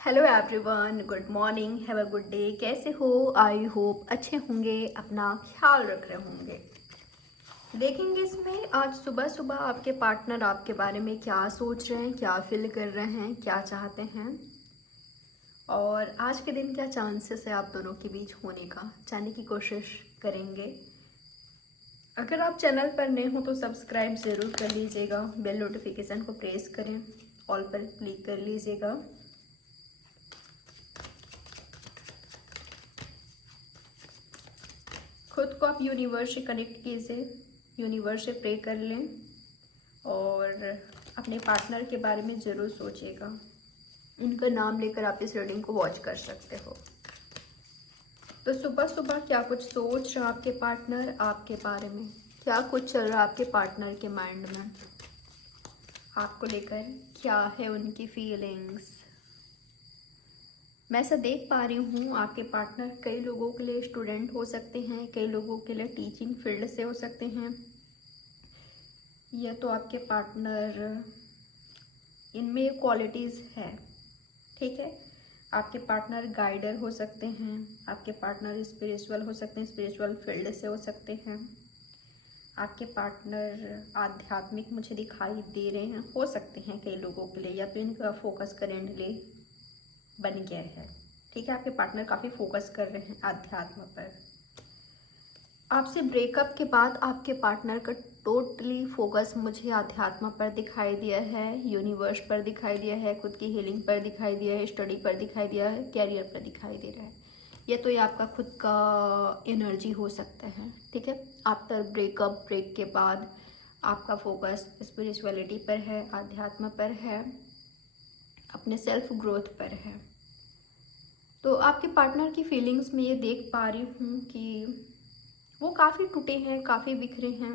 Hello everyone, good morning, have a good day. कैसे हो? I hope अच्छे होंगे, अपना ख्याल रख रहे होंगे। देखेंगे इसमें आज सुबह सुबह आपके पार्टनर आपके बारे में क्या सोच रहे हैं, क्या फील कर रहे हैं, क्या चाहते हैं, और आज के दिन क्या चांसेस है आप दोनों के बीच होने का, जानने की कोशिश करेंगे। अगर आप चैनल पर नए हो तो सब्सक्राइब ज़रूर कर लीजिएगा, बेल नोटिफिकेशन को प्रेस करें, ऑल पर क्लिक कर लीजिएगा। खुद को आप यूनिवर्स से कनेक्ट कीजिए, यूनिवर्स से प्रे कर लें और अपने पार्टनर के बारे में ज़रूर सोचिएगा। इनका नाम लेकर आप इस रीडिंग को वॉच कर सकते हो। तो सुबह सुबह क्या कुछ सोच रहा आपके पार्टनर आपके बारे में, क्या कुछ चल रहा आपके पार्टनर के माइंड में, आपको लेकर क्या है उनकी फीलिंग्स। मैं ऐसा देख पा रही हूँ आपके पार्टनर कई लोगों के लिए स्टूडेंट हो सकते हैं, कई लोगों के लिए टीचिंग फील्ड से हो सकते हैं, या तो आपके पार्टनर इनमें क्वालिटीज़ है। ठीक है, आपके पार्टनर गाइडर हो सकते हैं, आपके पार्टनर स्पिरिचुअल हो सकते हैं, स्पिरिचुअल फील्ड से हो सकते हैं, आपके पार्टनर आध्यात्मिक मुझे दिखाई दे रहे हैं, हो सकते हैं कई लोगों के लिए, या तो इनका फोकस करेंटली बन गया है। ठीक है, आपके पार्टनर काफ़ी फोकस कर रहे हैं आध्यात्म पर। आपसे ब्रेकअप के बाद आपके पार्टनर का टोटली फोकस मुझे आध्यात्म पर दिखाई दिया है, यूनिवर्स पर दिखाई दिया है, खुद की हीलिंग पर दिखाई दिया है, स्टडी पर दिखाई दिया है, कैरियर पर दिखाई दे रहा है। या तो ये आपका खुद का एनर्जी हो सकता है। ठीक है, आफ्टर ब्रेकअप, ब्रेक के बाद आपका फोकस स्पिरिचुअलिटी पर है, आध्यात्म पर है, अपने सेल्फ ग्रोथ पर है। तो आपके पार्टनर की फीलिंग्स में ये देख पा रही हूँ कि वो काफ़ी टूटे हैं, काफ़ी बिखरे हैं।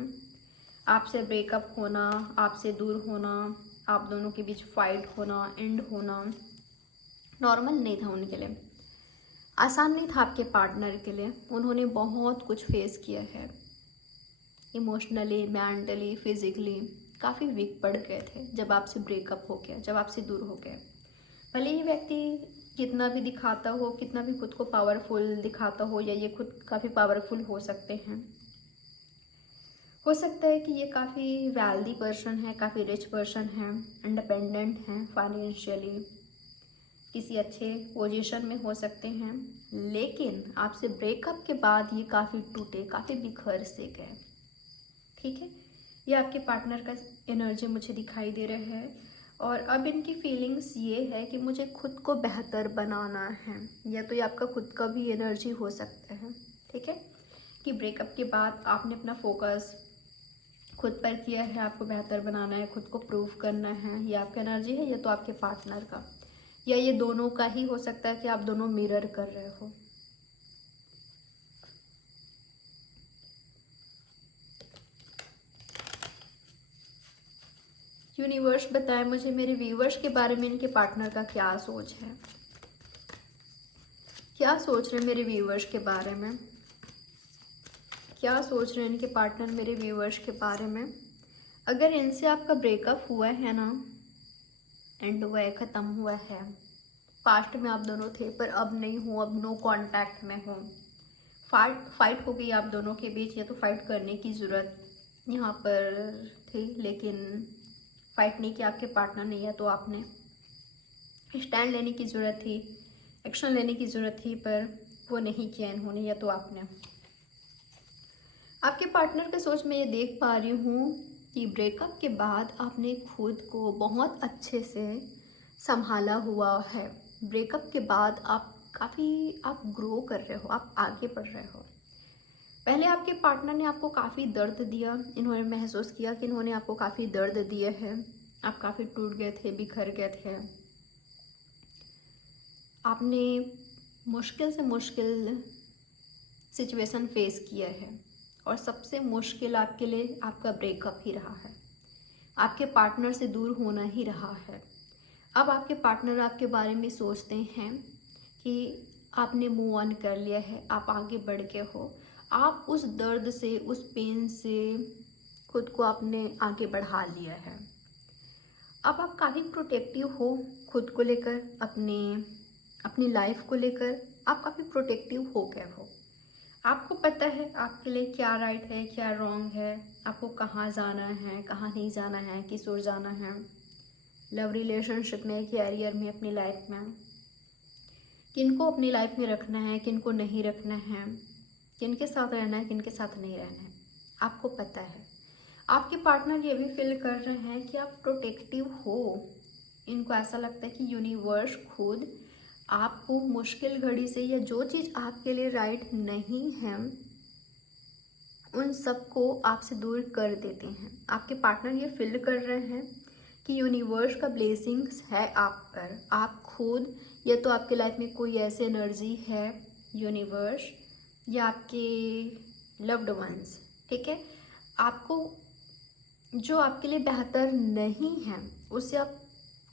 आपसे ब्रेकअप होना, आपसे दूर होना, आप दोनों के बीच फाइट होना, एंड होना नॉर्मल नहीं था उनके लिए, आसान नहीं था आपके पार्टनर के लिए। उन्होंने बहुत कुछ फेस किया है, इमोशनली, मेंटली, फिजिकली काफ़ी वीक पड़ गए थे जब आपसे ब्रेकअप हो गया, जब आपसे दूर हो गए। भले ही व्यक्ति कितना भी दिखाता हो, कितना भी खुद को पावरफुल दिखाता हो, या ये खुद काफ़ी पावरफुल हो सकते हैं, हो सकता है कि ये काफ़ी वेल्दी पर्सन है, काफ़ी रिच पर्सन है, इंडिपेंडेंट हैं फाइनेंशियली, किसी अच्छे पोजीशन में हो सकते हैं, लेकिन आपसे ब्रेकअप के बाद ये काफ़ी टूटे, काफ़ी बिखर से गए। ठीक है, ये आपके पार्टनर का एनर्जी मुझे दिखाई दे रहा है। और अब इनकी फीलिंग्स ये है कि मुझे खुद को बेहतर बनाना है, या तो ये आपका खुद का भी एनर्जी हो सकता है। ठीक है, कि ब्रेकअप के बाद आपने अपना फोकस खुद पर किया है, आपको बेहतर बनाना है, खुद को प्रूव करना है, ये आपका एनर्जी है, या तो आपके पार्टनर का, या ये दोनों का ही हो सकता है कि आप दोनों मिरर कर रहे हो। यूनिवर्स बताए मुझे मेरे व्यूवर्स के बारे में, इनके पार्टनर का क्या सोच है, क्या सोच रहे हैं मेरे व्यूवर्स के बारे में, क्या सोच रहे हैं इनके पार्टनर मेरे व्यूवर्स के बारे में। अगर इनसे आपका ब्रेकअप हुआ है ना, एंड हुआ है, ख़त्म हुआ है, पास्ट में आप दोनों थे पर अब नहीं हो, अब नो कांटेक्ट में हो, फाइट हो गई आप दोनों के बीच, या तो फाइट करने की ज़रूरत यहाँ पर थी, लेकिन फाइट नहीं किया आपके पार्टनर ने, या तो आपने स्टैंड लेने की ज़रूरत थी, एक्शन लेने की ज़रूरत थी, पर वो नहीं किया इन्होंने, या तो आपने। आपके पार्टनर के सोच में ये देख पा रही हूँ कि ब्रेकअप के बाद आपने खुद को बहुत अच्छे से संभाला हुआ है। ब्रेकअप के बाद आप ग्रो कर रहे हो, आप आगे बढ़ रहे हो। पहले आपके पार्टनर ने आपको काफ़ी दर्द दिया, इन्होंने महसूस किया कि इन्होंने आपको काफ़ी दर्द दिया है, आप काफ़ी टूट गए थे, बिखर गए थे, आपने मुश्किल से मुश्किल सिचुएशन फेस किया है, और सबसे मुश्किल आपके लिए आपका ब्रेकअप ही रहा है, आपके पार्टनर से दूर होना ही रहा है। अब आपके पार्टनर आपके बारे में सोचते हैं कि आपने मूव ऑन कर लिया है, आप आगे बढ़ गए हो, आप उस दर्द से, उस पेन से खुद को आपने आगे बढ़ा लिया है। अब आप काफ़ी प्रोटेक्टिव हो, खुद को लेकर, अपनी लाइफ को लेकर आप काफ़ी प्रोटेक्टिव हो गए हो। आपको पता है आपके लिए क्या राइट है, क्या रॉन्ग है, आपको कहाँ जाना है, कहाँ नहीं जाना है, किस ओर जाना है, लव रिलेशनशिप में, कैरियर में, अपनी लाइफ में, किनको अपनी लाइफ में रखना है, किनको नहीं रखना है, किनके साथ रहना है, किनके साथ नहीं रहना है, आपको पता है। आपके पार्टनर ये भी फील कर रहे हैं कि आप प्रोटेक्टिव हो। इनको ऐसा लगता है कि यूनिवर्स खुद आपको मुश्किल घड़ी से, या जो चीज़ आपके लिए राइट नहीं है उन सबको आपसे दूर कर देते हैं। आपके पार्टनर ये फील कर रहे हैं कि यूनिवर्स का ब्लेसिंग्स है आप पर, आप खुद, या तो आपके लाइफ में कोई ऐसी एनर्जी है, यूनिवर्स या आपके लव्ड वंस, ठीक है, आपको जो आपके लिए बेहतर नहीं है उससे आप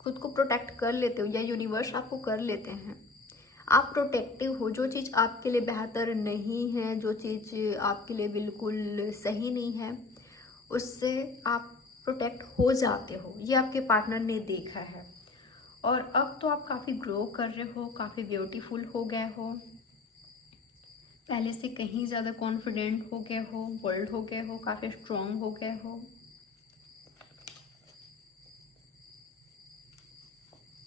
खुद को प्रोटेक्ट कर लेते हो, या यूनिवर्स आपको कर लेते हैं। आप प्रोटेक्टिव हो। जो चीज़ आपके लिए बेहतर नहीं है, जो चीज़ आपके लिए बिल्कुल सही नहीं है, उससे आप प्रोटेक्ट हो जाते हो। ये आपके पार्टनर ने देखा है। और अब तो आप काफ़ी ग्रो कर रहे हो, काफ़ी ब्यूटीफुल हो गए हो, पहले से कहीं ज़्यादा कॉन्फिडेंट हो गए हो, बोल्ड हो गए हो, काफ़ी स्ट्रॉन्ग हो गए हो।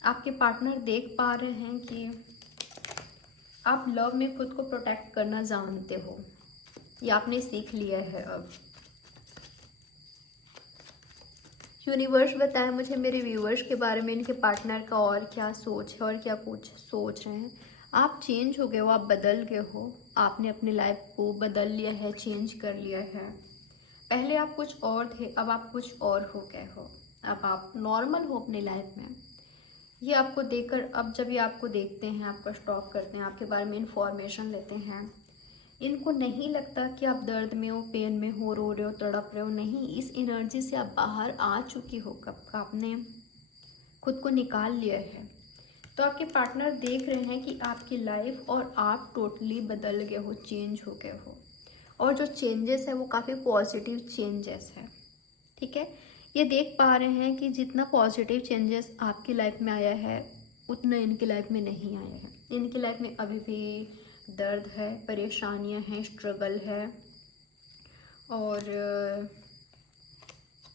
आपके पार्टनर देख पा रहे हैं कि आप लव में खुद को प्रोटेक्ट करना जानते हो, ये आपने सीख लिया है। अब यूनिवर्स बताए मुझे मेरे व्यूअर्स के बारे में, इनके पार्टनर का और क्या सोच है और क्या कुछ सोच रहे हैं। आप चेंज हो गए हो, आप बदल गए हो, आपने अपनी लाइफ को बदल लिया है, चेंज कर लिया है। पहले आप कुछ और थे, अब आप कुछ और हो गए हो, अब आप नॉर्मल हो अपनी लाइफ में। ये आपको देखकर, अब जब ये आपको देखते हैं, आपका स्टॉक करते हैं, आपके बारे में इंफॉर्मेशन लेते हैं, इनको नहीं लगता कि आप दर्द में हो, पेन में हो, रो रहे हो, तड़प रहे हो। नहीं, इस एनर्जी से आप बाहर आ चुकी हो, कब का आपने खुद को निकाल लिया है। तो आपके पार्टनर देख रहे हैं कि आपकी लाइफ और आप टोटली बदल गए हो, चेंज हो गए हो, और जो चेंजेस है वो काफ़ी पॉजिटिव चेंजेस है, ठीक है। ये देख पा रहे हैं कि जितना पॉजिटिव चेंजेस आपकी लाइफ में आया है उतना इनकी लाइफ में नहीं आया है। इनकी लाइफ में अभी भी दर्द है, परेशानियां हैं, स्ट्रगल है, और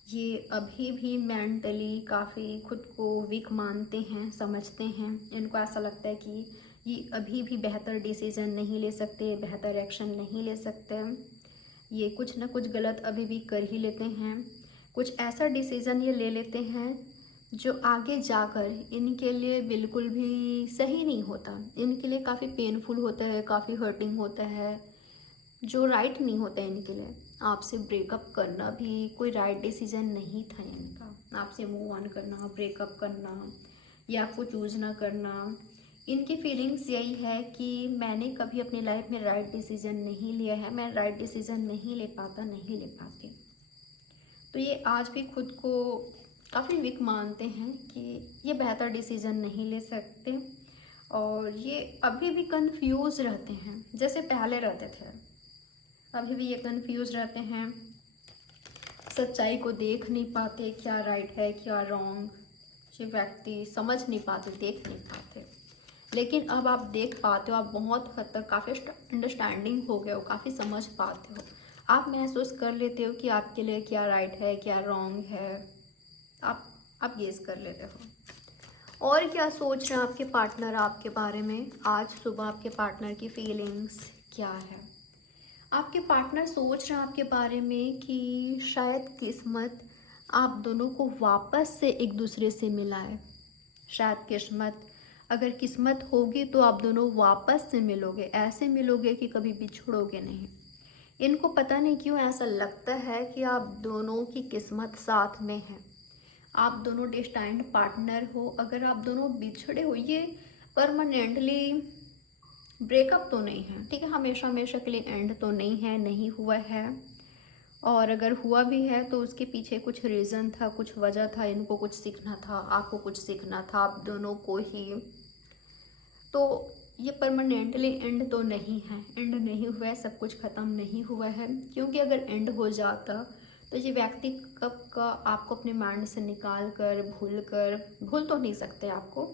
ये अभी भी मेंटली काफ़ी खुद को वीक मानते हैं, समझते हैं। इनको ऐसा लगता है कि ये अभी भी बेहतर डिसीज़न नहीं ले सकते, बेहतर एक्शन नहीं ले सकते, ये कुछ ना कुछ गलत अभी भी कर ही लेते हैं। कुछ ऐसा डिसीज़न ये ले लेते हैं जो आगे जाकर इनके लिए बिल्कुल भी सही नहीं होता, इनके लिए काफ़ी पेनफुल होता है, काफ़ी हर्टिंग होता है, जो राइट नहीं होता इनके लिए। आपसे ब्रेकअप करना भी कोई राइट डिसीज़न नहीं था इनका। आपसे मूव ऑन करना, ब्रेकअप करना, या आपको चूज ना करना, इनकी फीलिंग्स यही है कि मैंने कभी अपनी लाइफ में राइट डिसीज़न नहीं लिया है, मैं राइट डिसीज़न नहीं ले पाता, नहीं ले पाती। तो ये आज भी खुद को काफ़ी वीक मानते हैं कि ये बेहतर डिसीज़न नहीं ले सकते, और ये अभी भी कंफ्यूज रहते हैं जैसे पहले रहते थे। अभी भी ये कंफ्यूज रहते हैं, सच्चाई को देख नहीं पाते, क्या राइट है क्या रॉन्ग, ये व्यक्ति समझ नहीं पाते, देख नहीं पाते। लेकिन अब आप देख पाते हो, आप बहुत हद तक काफ़ी अंडरस्टैंडिंग हो गए हो, काफ़ी समझ पाते हो, आप महसूस कर लेते हो कि आपके लिए क्या राइट है क्या रॉन्ग है, आप गेस कर लेते हो। और क्या सोच रहे हैं आपके पार्टनर आपके बारे में? आज सुबह आपके पार्टनर की फीलिंग्स क्या है? आपके पार्टनर सोच रहे हैं आपके बारे में कि शायद किस्मत आप दोनों को वापस से एक दूसरे से मिलाए। शायद किस्मत, अगर किस्मत होगी तो आप दोनों वापस से मिलोगे, ऐसे मिलोगे कि कभी बिछड़ोगे नहीं। इनको पता नहीं क्यों ऐसा लगता है कि आप दोनों की किस्मत साथ में है, आप दोनों डेस्टाइन्ड पार्टनर हो। अगर आप दोनों बिछड़े हो, ये परमानेंटली ब्रेकअप तो नहीं है, ठीक है, हमेशा हमेशा के लिए एंड तो नहीं है, नहीं हुआ है। और अगर हुआ भी है तो उसके पीछे कुछ रीज़न था, कुछ वजह था, इनको कुछ सीखना था, आपको कुछ सीखना था, आप दोनों को ही। तो ये परमानेंटली एंड तो नहीं है, एंड नहीं हुआ है, सब कुछ ख़त्म नहीं हुआ है। क्योंकि अगर एंड हो जाता तो ये व्यक्ति कब का आपको अपने माइंड से निकाल कर भूल तो नहीं सकते आपको,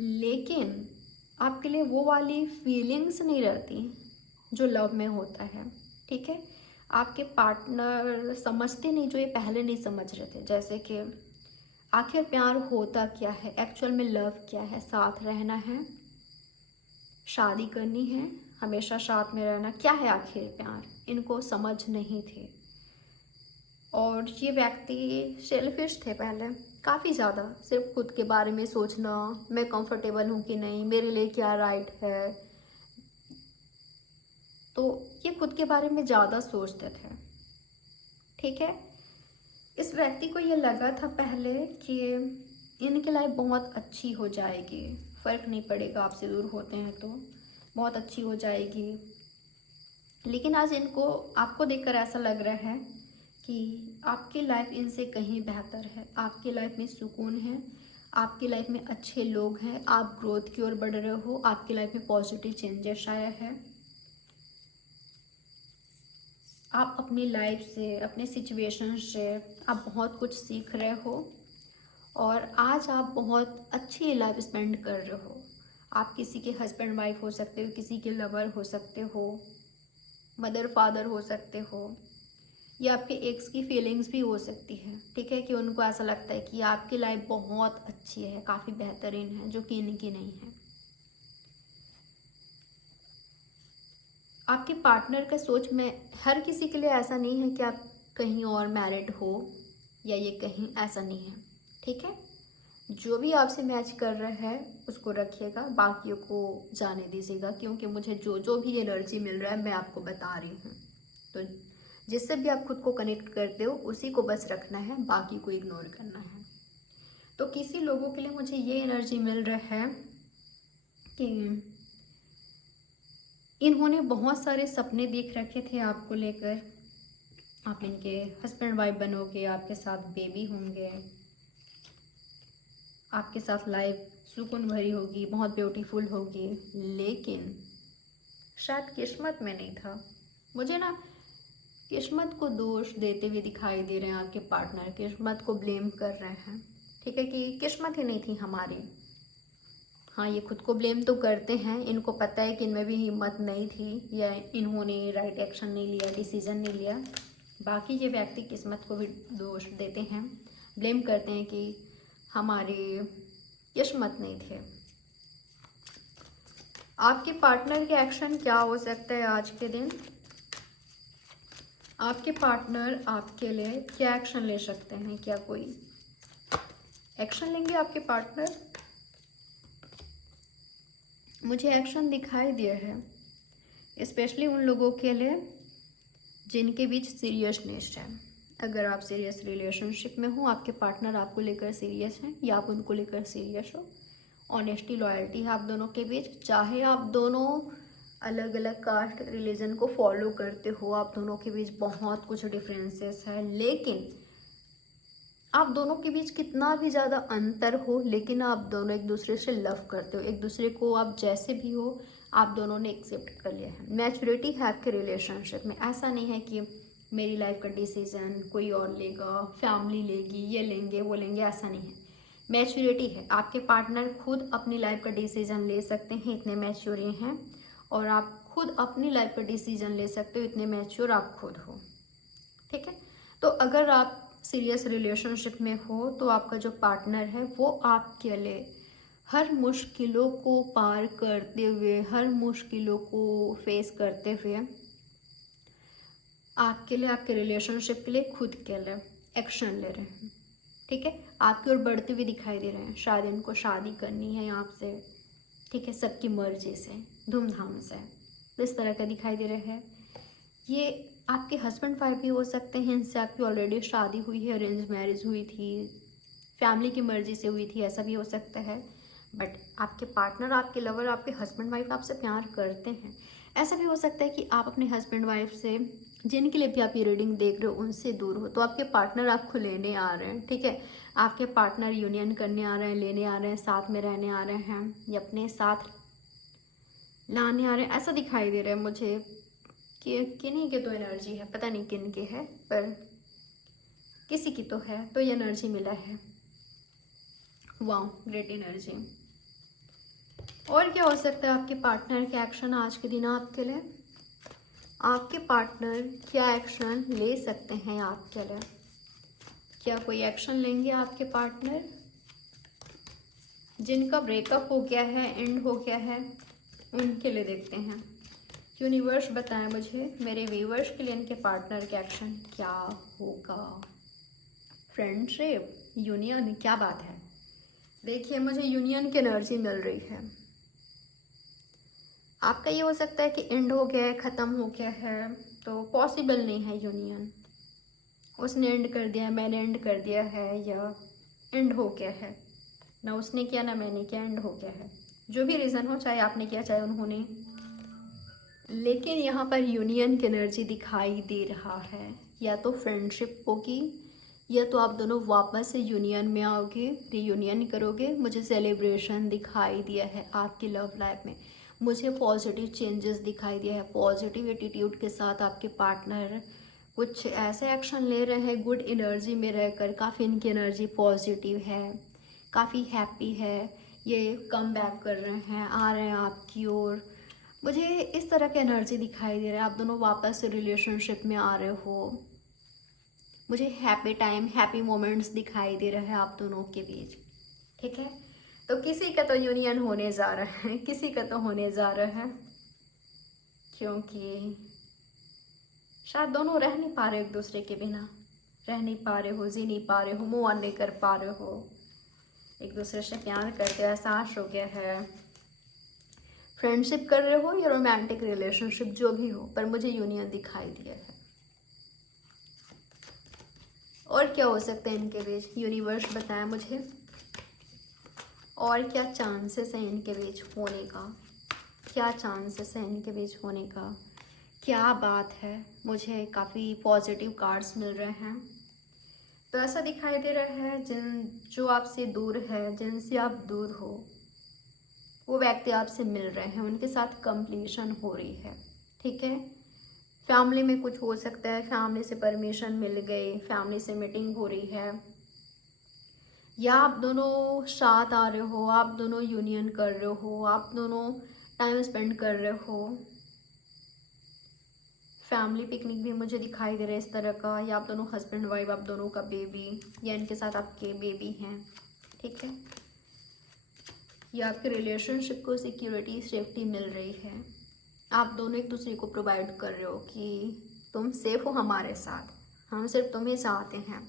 लेकिन आपके लिए वो वाली फीलिंग्स नहीं रहती जो लव में होता है। ठीक है, आपके पार्टनर समझते नहीं जो ये पहले नहीं समझ रहे थे, जैसे कि आखिर प्यार होता क्या है, एक्चुअल में लव क्या है, साथ रहना है, शादी करनी है, हमेशा साथ में रहना, क्या है आखिर प्यार, इनको समझ नहीं थे। और ये व्यक्ति सेल्फिश थे पहले काफ़ी ज़्यादा, सिर्फ खुद के बारे में सोचना, मैं कंफर्टेबल हूँ कि नहीं, मेरे लिए क्या राइट है, तो ये खुद के बारे में ज़्यादा सोचते थे। ठीक है, इस व्यक्ति को ये लगा था पहले कि इनकी लाइफ बहुत अच्छी हो जाएगी, फ़र्क नहीं पड़ेगा आपसे दूर होते हैं तो बहुत अच्छी हो जाएगी, लेकिन आज इनको आपको देखकर ऐसा लग रहा है कि आपकी लाइफ इनसे कहीं बेहतर है, आपकी लाइफ में सुकून है, आपकी लाइफ में अच्छे लोग हैं, आप ग्रोथ की ओर बढ़ रहे हो, आपकी लाइफ में पॉजिटिव चेंजेस आया है, आप अपनी लाइफ से, अपने सिचुएशन से आप बहुत कुछ सीख रहे हो और आज आप बहुत अच्छी लाइफ स्पेंड कर रहे हो। आप किसी के हस्बैंड वाइफ हो सकते हो, किसी के लवर हो सकते हो, मदर फादर हो सकते हो, या आपके एक्स की फीलिंग्स भी हो सकती है। ठीक है, कि उनको ऐसा लगता है कि आपकी लाइफ बहुत अच्छी है, काफ़ी बेहतरीन है, जो कि इनकी नहीं है। आपके पार्टनर का सोच में हर किसी के लिए ऐसा नहीं है कि आप कहीं और मैरिड हो या ये कहीं, ऐसा नहीं है। ठीक है, जो भी आपसे मैच कर रहा है उसको रखिएगा, बाकियों को जाने दीजिएगा, क्योंकि मुझे जो जो भी एनर्जी मिल रहा है मैं आपको बता रही हूँ। तो जिससे भी आप खुद को कनेक्ट करते हो उसी को बस रखना है, बाकी को इग्नोर करना है। तो किसी लोगों के लिए मुझे ये एनर्जी मिल रहा है कि इन्होंने बहुत सारे सपने देख रखे थे आपको लेकर, आप इनके हस्बैंड वाइफ बनोगे, आपके साथ बेबी होंगे, आपके साथ लाइफ सुकून भरी होगी, बहुत ब्यूटीफुल होगी, लेकिन शायद किस्मत में नहीं था। मुझे ना किस्मत को दोष देते हुए दिखाई दे रहे हैं आपके पार्टनर, किस्मत को ब्लेम कर रहे हैं। ठीक है, कि किस्मत ही नहीं थी हमारी। हाँ, ये खुद को ब्लेम तो करते हैं, इनको पता है कि इनमें भी हिम्मत नहीं थी या इन्होंने राइट एक्शन नहीं लिया, डिसीजन नहीं लिया। बाकी ये व्यक्ति किस्मत को भी दोष देते हैं, ब्लेम करते हैं कि हमारी किस्मत नहीं थे। आपके पार्टनर के एक्शन क्या हो सकता है आज के दिन? आपके पार्टनर आपके लिए क्या एक्शन ले सकते हैं? क्या कोई एक्शन लेंगे आपके पार्टनर? मुझे एक्शन दिखाई दिया है, स्पेशली उन लोगों के लिए जिनके बीच सीरियसनेस है। अगर आप सीरियस रिलेशनशिप में हो, आपके पार्टनर आपको लेकर सीरियस हैं या आप उनको लेकर सीरियस हो, ऑनेस्टी लॉयल्टी है आप दोनों के बीच, चाहे आप दोनों अलग अलग कास्ट रिलीजन को फॉलो करते हो, आप दोनों के बीच बहुत कुछ डिफरेंसेस है, लेकिन आप दोनों के बीच कितना भी ज़्यादा अंतर हो, लेकिन आप दोनों एक दूसरे से लव करते हो, एक दूसरे को आप जैसे भी हो आप दोनों ने एक्सेप्ट कर लिया है। मैच्योरिटी है आपके रिलेशनशिप में, ऐसा नहीं है कि मेरी लाइफ का डिसीजन कोई और लेगा, फैमिली लेगी, ये लेंगे वो लेंगे, ऐसा नहीं है। मैच्योरिटी है, आपके पार्टनर खुद अपनी लाइफ का डिसीजन ले सकते हैं, इतने मैच्योर हैं, और आप खुद अपनी लाइफ का डिसीजन ले सकते हो, इतने मैच्योर आप खुद हो। ठीक है, तो अगर आप सीरियस रिलेशनशिप में हो तो आपका जो पार्टनर है वो आपके लिए हर मुश्किलों को पार करते हुए, हर मुश्किलों को फेस करते हुए आपके लिए, आपके रिलेशनशिप के लिए, खुद के लिए एक्शन ले रहे हैं। ठीक है, आपकी ओर बढ़ते हुए दिखाई दे रहे हैं, शायद इनको शादी करनी है आपसे। ठीक है, सबकी मर्जी से, धूमधाम से, इस तरह का दिखाई दे रहे हैं। ये आपके हस्बैंड वाइफ भी हो सकते हैं, इनसे आपकी ऑलरेडी शादी हुई है, अरेंज मैरिज हुई थी, फैमिली की मर्जी से हुई थी, ऐसा भी हो सकता है। बट आपके पार्टनर, आपके लवर, आपके हस्बैंड वाइफ आपसे प्यार करते हैं। ऐसा भी हो सकता है कि आप अपने हस्बैंड वाइफ से, जिनके लिए भी आप ये रीडिंग देख रहे हो, उनसे दूर हो, तो आपके पार्टनर आपको लेने आ रहे हैं। ठीक है, आपके पार्टनर यूनियन करने आ रहे हैं, लेने आ रहे हैं, साथ में रहने आ रहे हैं या अपने साथ लाने आ रहे हैं, ऐसा दिखाई दे रहा है मुझे। कि किन्हीं के तो एनर्जी है, पता नहीं किन के है, पर किसी की तो है, तो ये एनर्जी मिला है। वाह, ग्रेट एनर्जी। और क्या हो सकता है आपके पार्टनर के एक्शन आज के दिन आपके लिए? आपके पार्टनर क्या एक्शन ले सकते हैं आपके लिए? क्या कोई एक्शन लेंगे आपके पार्टनर? जिनका ब्रेकअप हो गया है, एंड हो गया है, उनके लिए देखते हैं। यूनिवर्स बताएं मुझे, मेरे व्यूवर्स के लिए इनके पार्टनर के एक्शन क्या होगा। फ्रेंडशिप, यूनियन, क्या बात है। देखिए, मुझे यूनियन की एनर्जी मिल रही है। आपका ये हो सकता है कि एंड हो गया है, ख़त्म हो गया है, तो पॉसिबल नहीं है यूनियन। उसने एंड कर दिया, मैंने एंड कर दिया है, या एंड हो गया है, ना उसने किया ना मैंने किया, एंड हो गया है। जो भी रीज़न हो, चाहे आपने किया चाहे उन्होंने, लेकिन यहाँ पर यूनियन की एनर्जी दिखाई दे रहा है। या तो फ्रेंडशिप होगी, या तो आप दोनों वापस से यूनियन में आओगे, रीयूनियन करोगे। मुझे सेलिब्रेशन दिखाई दिया है आपकी लव लाइफ में। मुझे पॉजिटिव चेंजेस दिखाई दिया है। पॉजिटिव एटीट्यूड के साथ आपके पार्टनर कुछ ऐसे एक्शन ले रहे हैं, गुड एनर्जी में रहकर। काफ़ी इनकी एनर्जी पॉजिटिव है, काफ़ी हैप्पी है। ये कम बैक कर रहे हैं, आ रहे हैं आपकी ओर। मुझे इस तरह की एनर्जी दिखाई दे रहा है। आप दोनों वापस से रिलेशनशिप में आ रहे हो। मुझे हैप्पी टाइम, हैप्पी मोमेंट्स दिखाई दे रहा है आप दोनों के बीच। ठीक है, तो किसी का तो यूनियन होने जा रहा है, किसी का तो होने जा रहा है, क्योंकि शायद दोनों रह नहीं पा रहे एक दूसरे के बिना। रह नहीं पा रहे हो, जी नहीं पा रहे हो, मूव ऑन नहीं कर पा रहे हो। एक दूसरे से प्यार करते एहसास हो गया है। फ्रेंडशिप कर रहे हो या रोमांटिक रिलेशनशिप, जो भी हो, पर मुझे यूनियन दिखाई दिया है। और क्या हो सकता है इनके बीच? यूनिवर्स बताया मुझे। और क्या चांसेस हैं इनके बीच होने का? क्या चांसेस हैं इनके बीच होने का? क्या बात है। मुझे काफ़ी पॉजिटिव कार्ड्स मिल रहे हैं। तो ऐसा दिखाई दे रहा है, जो आपसे दूर है, जिनसे आप दूर हो, वो व्यक्ति आपसे मिल रहे हैं, उनके साथ कंप्लीशन हो रही है। ठीक है, फैमिली में कुछ हो सकता है, फैमिली से परमिशन मिल गई, फैमिली से मीटिंग हो रही है, या आप दोनों साथ आ रहे हो, आप दोनों यूनियन कर रहे हो, आप दोनों टाइम स्पेंड कर रहे हो। फैमिली पिकनिक भी मुझे दिखाई दे रहा है इस तरह का, या आप दोनों हस्बैंड वाइफ, आप दोनों का बेबी, या इनके साथ आपके बेबी हैं। ठीक है, या आपके रिलेशनशिप को सिक्योरिटी, सेफ्टी मिल रही है। आप दोनों एक दूसरे को प्रोवाइड कर रहे हो कि तुम सेफ हो हमारे साथ, हम सिर्फ तुम्हें चाहते हैं।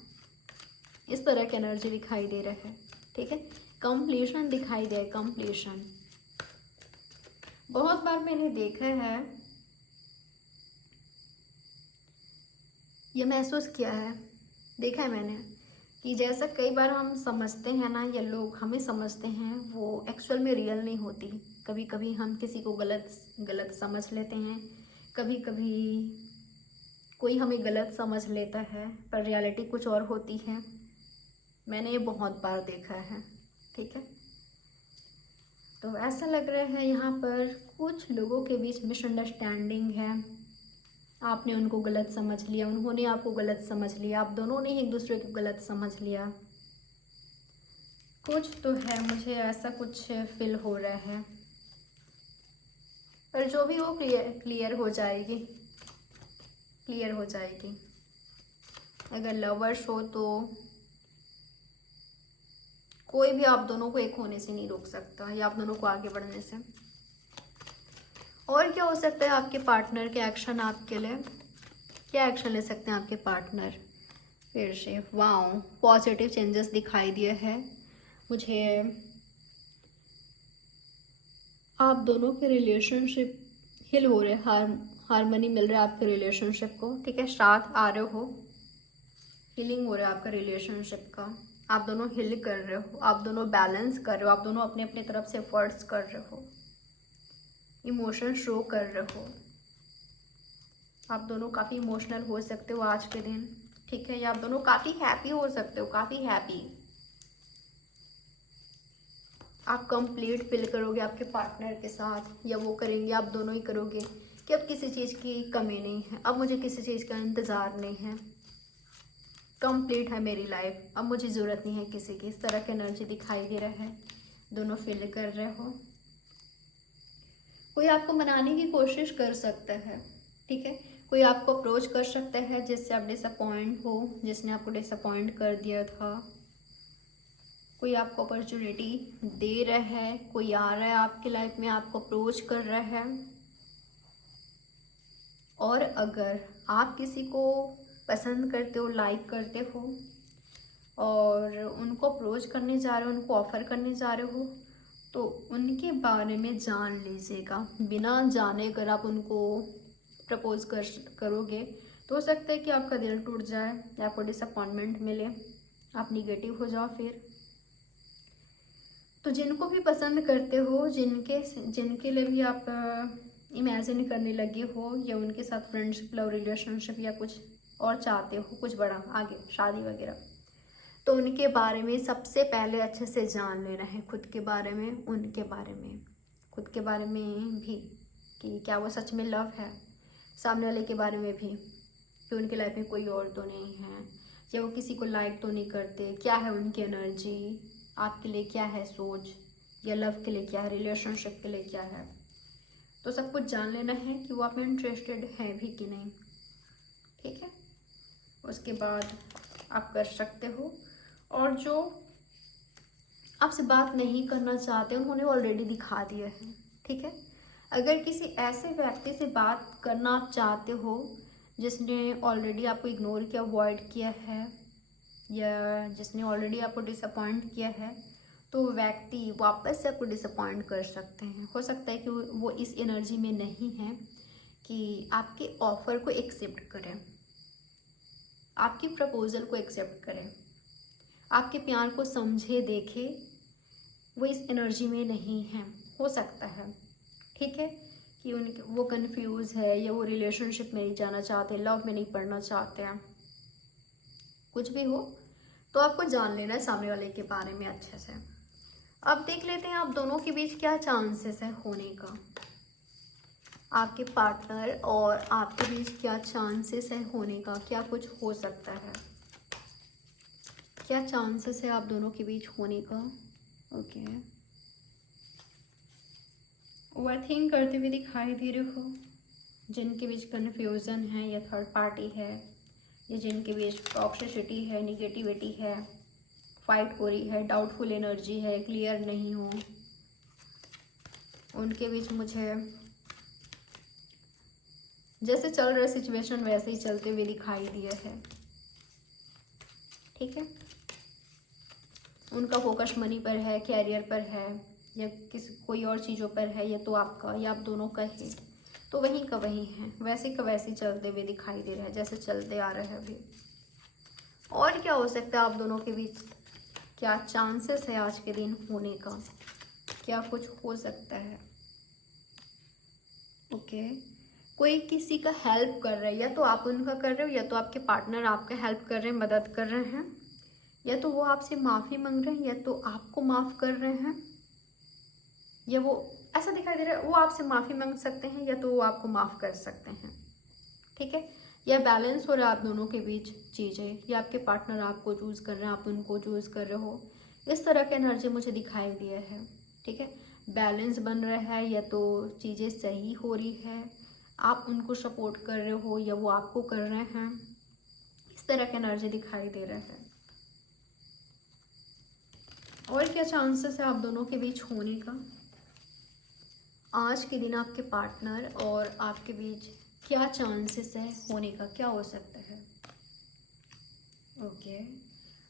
इस तरह की एनर्जी दिखाई दे रहा है। ठीक है, कंप्लीशन दिखाई दे, कंप्लीशन। बहुत बार मैंने देखा है, ये महसूस किया है, देखा है मैंने, कि जैसा कई बार हम समझते हैं ना, या लोग हमें समझते हैं, वो एक्चुअल में रियल नहीं होती। कभी कभी हम किसी को गलत समझ लेते हैं, कभी कभी कोई हमें गलत समझ लेता है, पर रियलिटी कुछ और होती है। मैंने ये बहुत बार देखा है। ठीक है, तो ऐसा लग रहा है यहाँ पर कुछ लोगों के बीच मिसअंडरस्टैंडिंग है। आपने उनको गलत समझ लिया, उन्होंने आपको गलत समझ लिया, आप दोनों ने एक दूसरे को गलत समझ लिया। कुछ तो है, मुझे ऐसा कुछ फील हो रहा है, पर जो भी हो क्लियर हो जाएगी, क्लियर हो जाएगी। अगर लवर्स हो तो कोई भी आप दोनों को एक होने से नहीं रोक सकता, या आप दोनों को आगे बढ़ने से। और क्या हो सकता है आपके पार्टनर के एक्शन आपके लिए? क्या एक्शन ले सकते हैं आपके पार्टनर? फिर से वाओ, पॉजिटिव चेंजेस दिखाई दिए है मुझे। आप दोनों के रिलेशनशिप हिल हो रहे, हारमनी मिल रहा है आपके रिलेशनशिप को। ठीक है, साथ आ रहे हो, हीलिंग हो रहा है आपका रिलेशनशिप का। आप दोनों हिल कर रहे हो, आप दोनों बैलेंस कर रहे हो, आप दोनों अपने अपने तरफ से एफर्ट्स कर रहे हो, इमोशन शो कर रहे हो। आप दोनों काफ़ी इमोशनल हो सकते हो आज के दिन। ठीक है, या आप दोनों काफ़ी हैप्पी हो सकते हो, काफ़ी हैप्पी। आप कंप्लीट फील करोगे आपके पार्टनर के साथ, या वो करेंगे, आप दोनों ही करोगे। कि अब किसी चीज़ की कमी नहीं है, अब मुझे किसी चीज़ का इंतज़ार नहीं है, कंप्लीट है मेरी लाइफ, अब मुझे ज़रूरत नहीं है किसी की। इस तरह की एनर्जी दिखाई दे रहा है, दोनों फील कर रहे हो। कोई आपको मनाने की कोशिश कर सकता है, ठीक है, कोई आपको अप्रोच कर सकता है जिससे आप डिसअपॉइंट हो, जिसने आपको डिसअपॉइंट कर दिया था। कोई आपको अपॉर्चुनिटी दे रहा है, कोई आ रहा है आपकी लाइफ में, आपको अप्रोच कर रहा है। और अगर आप किसी को पसंद करते हो, लाइक करते हो और उनको अप्रोच करने जा रहे हो, उनको ऑफ़र करने जा रहे हो, तो उनके बारे में जान लीजिएगा। बिना जाने अगर आप उनको प्रपोज करोगे तो हो सकता है कि आपका दिल टूट जाए, आपको डिसअपॉइंटमेंट मिले, आप निगेटिव हो जाओ फिर। तो जिनको भी पसंद करते हो, जिनके लिए भी आप इमेजिन करने लगे हो, या उनके साथ फ्रेंडशिप, लव रिलेशनशिप या कुछ और चाहते हो, कुछ बड़ा आगे शादी वगैरह, तो उनके बारे में सबसे पहले अच्छे से जान लेना है। खुद के बारे में, उनके बारे में, खुद के बारे में भी कि क्या वो सच में लव है, सामने वाले के बारे में भी कि उनकी लाइफ में कोई और तो नहीं है, या वो किसी को लाइक तो नहीं करते, क्या है उनकी एनर्जी, आपके लिए क्या है सोच, या लव के लिए क्या है, रिलेशनशिप के लिए क्या है। तो सब कुछ जान लेना है कि वो आप में इंटरेस्टेड है भी कि नहीं, ठीक है। उसके बाद आप कर सकते हो। और जो आपसे बात नहीं करना चाहते उन्होंने ऑलरेडी दिखा दिया है, ठीक है। अगर किसी ऐसे व्यक्ति से बात करना आप चाहते हो जिसने ऑलरेडी आपको इग्नोर किया, अवॉइड किया है, या जिसने ऑलरेडी आपको डिसअपॉइंट किया है, तो व्यक्ति वापस से आपको डिसअपॉइंट कर सकते हैं। हो सकता है कि वो इस एनर्जी में नहीं है कि आपके ऑफ़र को एक्सेप्ट करें, आपकी प्रपोज़ल को एक्सेप्ट करें, आपके प्यार को समझे, देखे। वो इस एनर्जी में नहीं है, हो सकता है, ठीक है, कि उनके वो कंफ्यूज है, या वो रिलेशनशिप में नहीं जाना चाहते, लव में नहीं पढ़ना चाहते हैं, कुछ भी हो। तो आपको जान लेना है सामने वाले के बारे में अच्छे से। अब देख लेते हैं आप दोनों के बीच क्या चांसेस है होने का। आपके पार्टनर और आपके बीच क्या चांसेस है होने का, क्या कुछ हो सकता है, क्या चांसेस है आप दोनों के बीच होने का। ओके, ओवरथिंक करते हुए दिखाई दे रहे हो, जिनके बीच कन्फ्यूज़न है या थर्ड पार्टी है, या जिनके बीच टॉक्सिसिटी है, निगेटिविटी है, फाइट हो रही है, डाउटफुल एनर्जी है, क्लियर नहीं हो, उनके बीच मुझे जैसे चल रहा सिचुएशन वैसे ही चलते हुए दिखाई दिया है, ठीक है। उनका फोकस मनी पर है, कैरियर पर है, या कोई और चीज़ों पर है, या तो आपका या आप दोनों का ही, तो वहीं का वहीं है, वैसे का वैसे चलते हुए दिखाई दे रहा है जैसे चलते आ रहा है अभी। और क्या हो सकता है आप दोनों के बीच, क्या चांसेस है आज के दिन होने का, क्या कुछ हो सकता है। ओके, कोई किसी का हेल्प कर रहा है, या तो आप उनका कर रहे हो, या तो आपके पार्टनर आपका हेल्प कर रहे हैं, मदद कर रहे हैं, या तो वो आपसे माफ़ी मांग रहे हैं, या तो आपको माफ़ कर रहे हैं, या वो ऐसा दिखाई दे रहा है वो आपसे माफ़ी मांग सकते हैं, या तो वो आपको माफ़ कर सकते हैं, ठीक है। या बैलेंस हो रहा है आप दोनों के बीच चीज़ें, या आपके पार्टनर आपको चूज़ कर रहे हैं, आप उनको चूज़ कर रहे हो, इस तरह का एनर्जी मुझे दिखाई दिया है, ठीक है। बैलेंस बन रहा है, या तो चीज़ें सही हो रही है, आप उनको सपोर्ट कर रहे हो, या वो आपको कर रहे हैं, इस तरह का एनर्जी दिखाई दे रहा है। और क्या चांसेस है आप दोनों के बीच होने का। आज के दिन आपके पार्टनर और आपके बीच क्या चांसेस है होने का, क्या हो सकता है। ओके,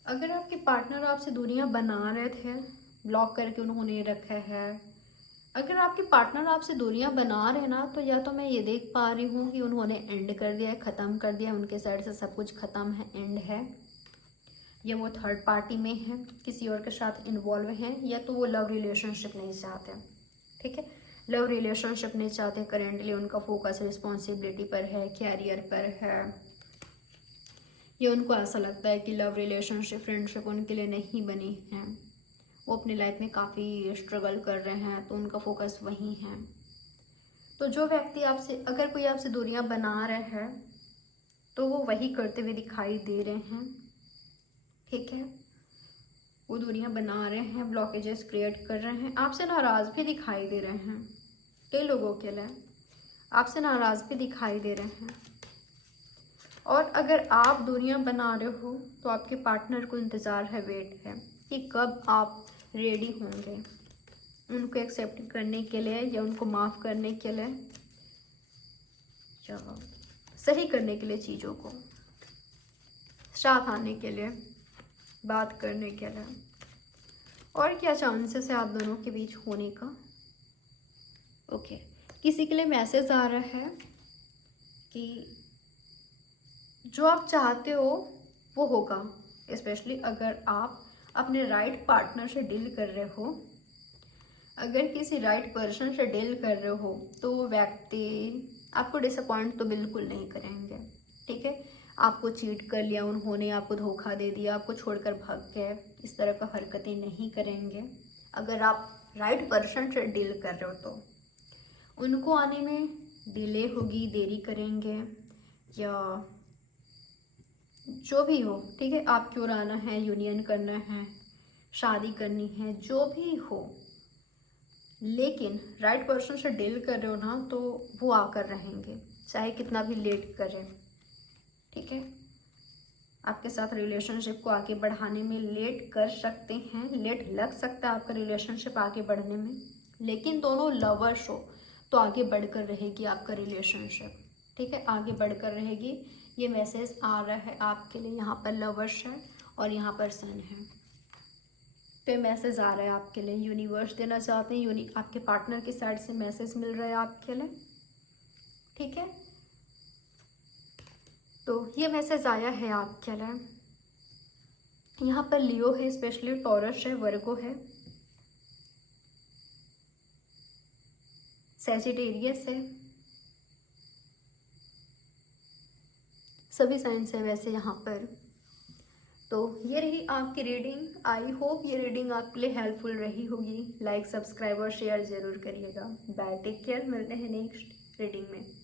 अगर आपके पार्टनर आपसे दूरियां बना रहे थे, ब्लॉक करके उन्होंने रखा है, अगर आपके पार्टनर आपसे दूरियां बना रहे ना, तो या तो मैं ये देख पा रही हूँ कि उन्होंने एंड कर दिया है, ख़त्म कर दिया, उनके साइड से सब कुछ ख़त्म है, एंड है, या वो थर्ड पार्टी में है, किसी और के साथ इन्वॉल्व हैं, या तो वो लव रिलेशनशिप नहीं चाहते, ठीक है। लव रिलेशनशिप नहीं चाहते करेंटली, उनका फोकस रिस्पॉन्सिबिलिटी पर है, कैरियर पर है, या उनको ऐसा लगता है कि लव रिलेशनशिप, फ्रेंडशिप उनके लिए नहीं बनी है, वो अपनी लाइफ में काफ़ी स्ट्रगल कर रहे हैं, तो उनका फोकस वहीं है। तो जो व्यक्ति आपसे, अगर कोई आपसे दूरियां बना रहा है तो वो वही करते हुए दिखाई दे रहे हैं, ठीक है। वो दूरियां बना रहे हैं, ब्लॉकेजेस क्रिएट कर रहे हैं, आपसे नाराज़ भी दिखाई दे रहे हैं। कई लोगों के लिए आपसे नाराज़ भी दिखाई दे रहे हैं। और अगर आप दूरियां बना रहे हो तो आपके पार्टनर को इंतज़ार है, वेट है कि कब आप रेडी होंगे उनको एक्सेप्ट करने के लिए, या उनको माफ़ करने के लिए, या सही करने के लिए, चीज़ों को साथ आने के लिए, बात करने के लिए। और क्या चांसेस है आप दोनों के बीच होने का? ओके, किसी के लिए मैसेज आ रहा है कि जो आप चाहते हो वो होगा, स्पेशली अगर आप अपने राइट पार्टनर से डील कर रहे हो, अगर किसी राइट पर्सन से डील कर रहे हो तो वो व्यक्ति आपको डिसअपॉइंट तो बिल्कुल नहीं करेंगे, ठीक है। आपको चीट कर लिया उन्होंने, आपको धोखा दे दिया, आपको छोड़कर भाग गए, इस तरह का हरकतें नहीं करेंगे। अगर आप राइट पर्सन से डील कर रहे हो तो उनको आने में डिले होगी, देरी करेंगे, या जो भी हो, ठीक है। आपकी ओर आना है, यूनियन करना है, शादी करनी है, जो भी हो, लेकिन राइट पर्सन से डील कर रहे हो ना तो वो आकर रहेंगे, चाहे कितना भी लेट करें, ठीक है। आपके साथ रिलेशनशिप को आगे बढ़ाने में लेट कर सकते हैं, लेट लग सकता है आपका रिलेशनशिप आगे बढ़ने में, लेकिन दोनों लवर्स हो तो आगे बढ़कर रहेगी आपका रिलेशनशिप, ठीक है, आगे बढ़कर रहेगी। ये मैसेज आ रहा है आपके लिए, यहाँ पर लवर्स है और यहाँ पर सन है, तो ये मैसेज आ रहा है आपके लिए, यूनिवर्स देना चाहते हैं, आपके पार्टनर की साइड से मैसेज मिल रहा है आपके लिए, ठीक है। तो ये मैसेज आया है आपके लिए। यहाँ पर लियो है, स्पेशली टॉरस है, वर्गो है, सैजिटेरियस है, सभी साइंस है वैसे यहाँ पर। तो ये रही आपकी रीडिंग। आई होप ये रीडिंग आपके लिए हेल्पफुल रही होगी। लाइक, सब्सक्राइब और शेयर ज़रूर करिएगा। बाय, टेक केयर, मिलते हैं नेक्स्ट रीडिंग में।